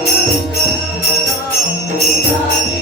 Thank you.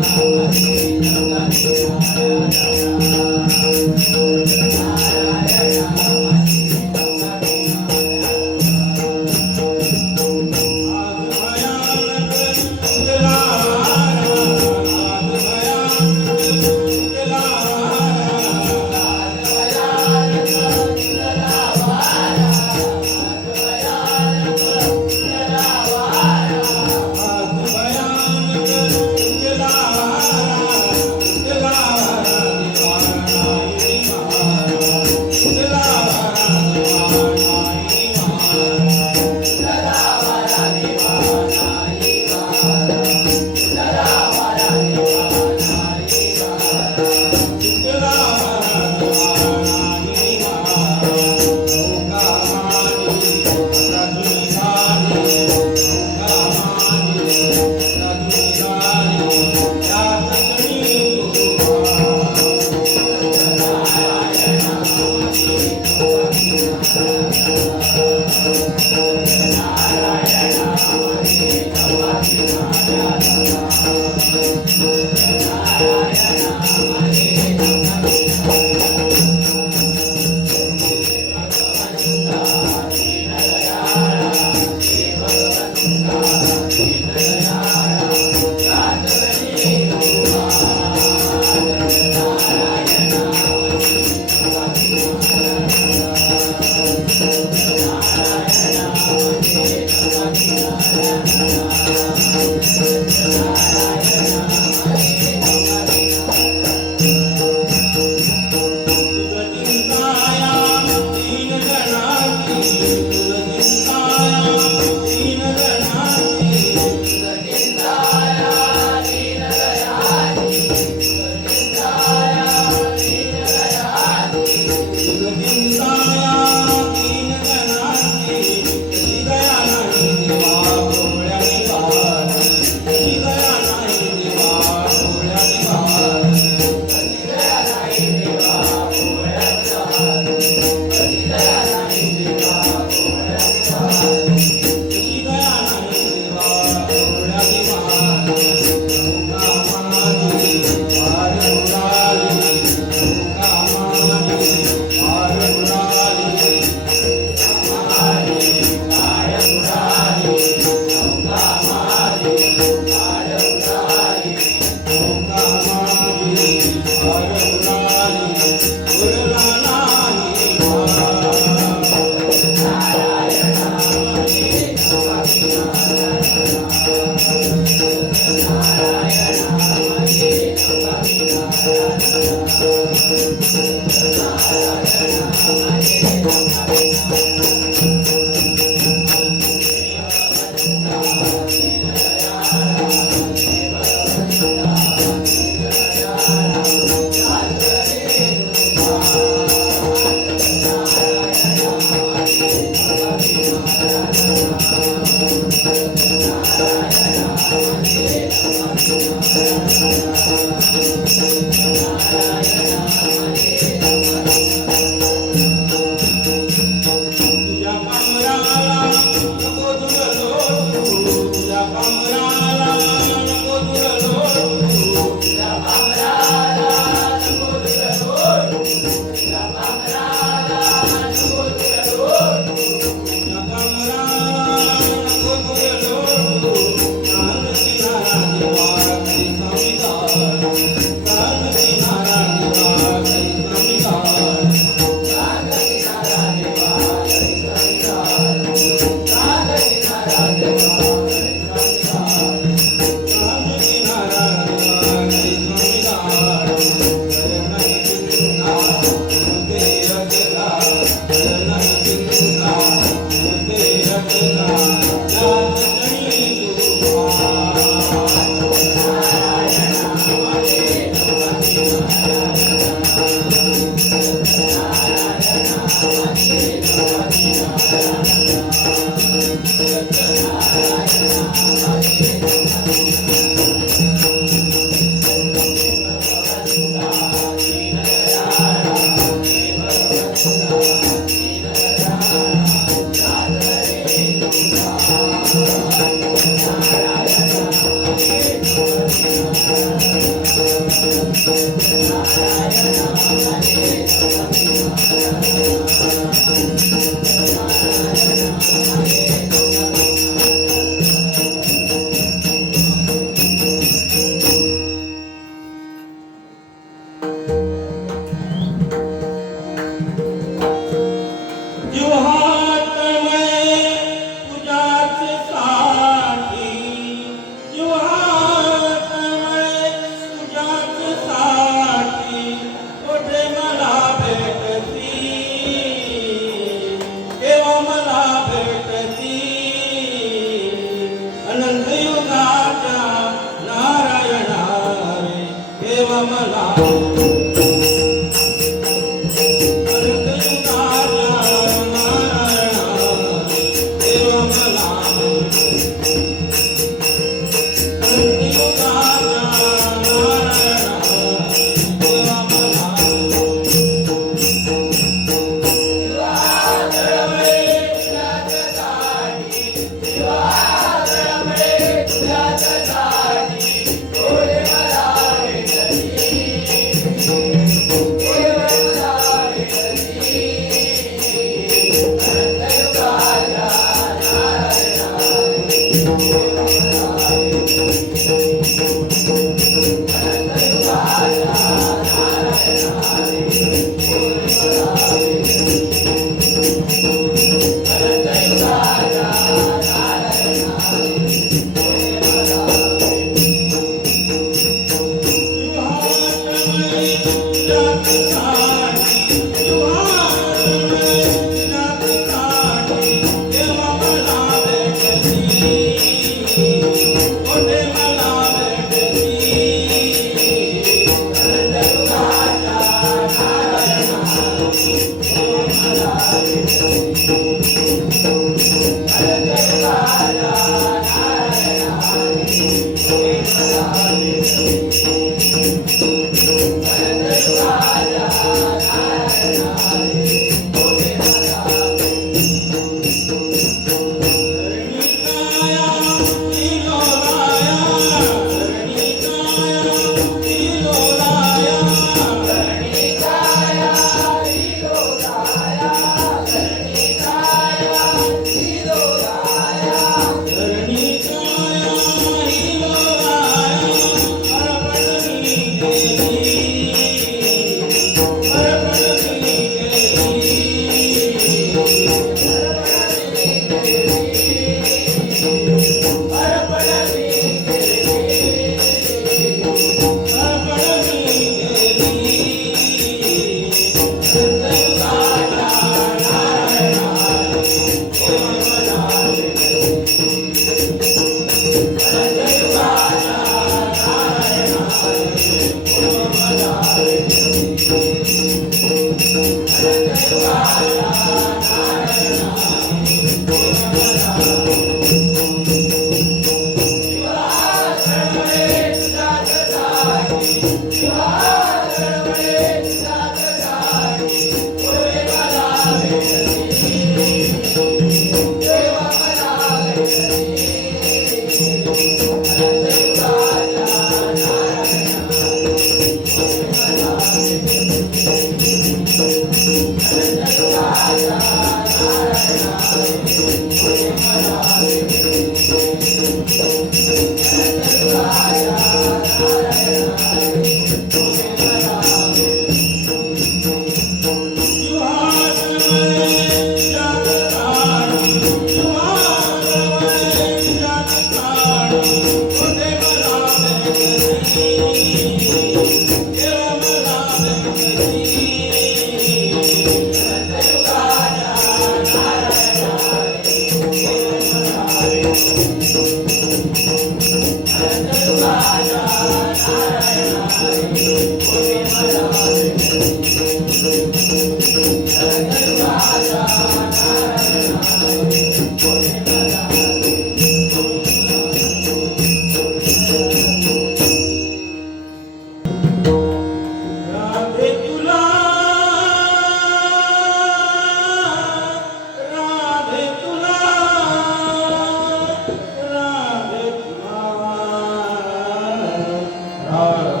Radhe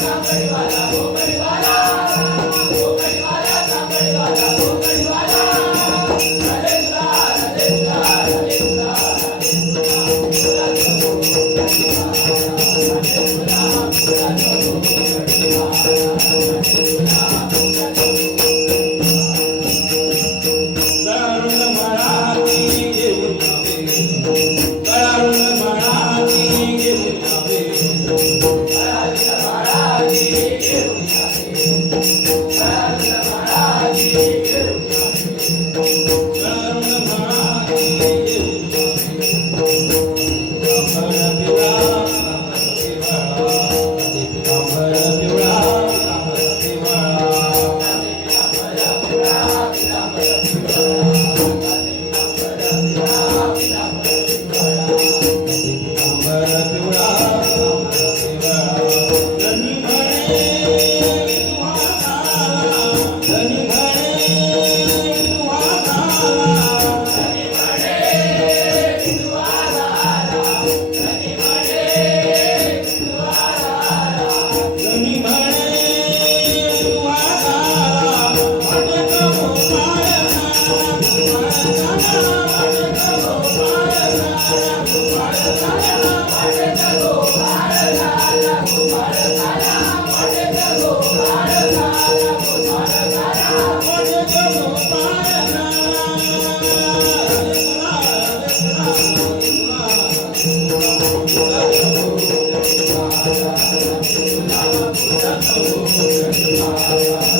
పరివాల oh పరివాల Gracias.